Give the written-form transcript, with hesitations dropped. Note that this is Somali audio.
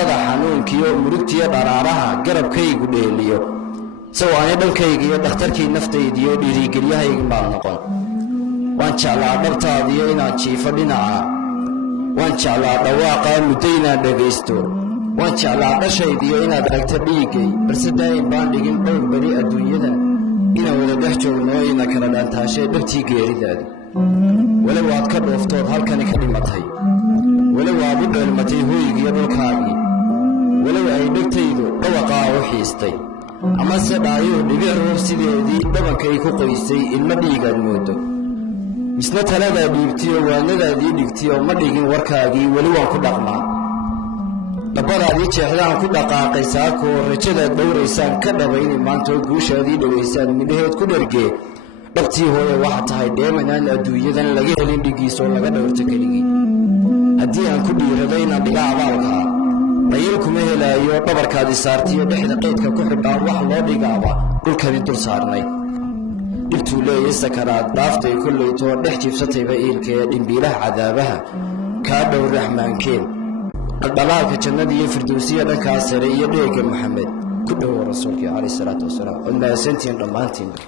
cirada xanuunkiyo murugtiyo dharaaraha garabkaygu dheeliyo soo aan dhankaygiyo dhakhtarkii naftaydiyo dhiirigeliyahayga maad noqon waan jeclaa dhabtaadiyo inaan jiifo dhinaca waan jeclaa dhawaaqa muddaynaan dhagaysto waan jeclaa dhashaydiyo inaad aragto dhiiggay balse daa'im baan dhigin dhowr beri adduunyadan inaan wada dhex joogno ina kala dhaantaashay dhabtii geeridaadi walow aad ka dhooftood halkani ka dhimatay walow aad u dheelmatay hooygiiyo dhulkaagii walow ay dhegtaydu dhawaqaa u xiistay amase dhaayuu dhibic ruux sideedii dhabankay ku qoysay ilma dhiigaad moodo misna taladaa dhiibtiyo waanadaadii dhigtiyo ma dhigin warkaagii weli waan ku dhaqmaa dhabbadaadii jeexdaan ku dhaqaaqay saakoo rajadaad dhowraysaan ka dhabayni maantoo guushaadii dhowaysaan midhaheed ku dhergee dhabtii hooye waxa tahay dheemanaan adduunyadan laga helin dhigiisoo laga dhowrto keligii haddii aan ku dhiirado inaan dhiga abaalkaa dhayal kuma helaayo dhabarkaadii saartiyo dhexda qaydka ku xidhaan wax loo dhigaaba dhulkani dul saarnay dhibtuu leeyay sakaraad dhaaftay kollaytoo dhex jiibsatayba iilkee dhimbiilaha cadaabaha kaa dhow raxmaankeen dhaldhalaalka jannada iyo firdowsiya dhankaa sare iyo dheega maxamed ku dhowo rasuulkii calayhi salaatu wasalaam cod mahadsantihiin dhammaantiin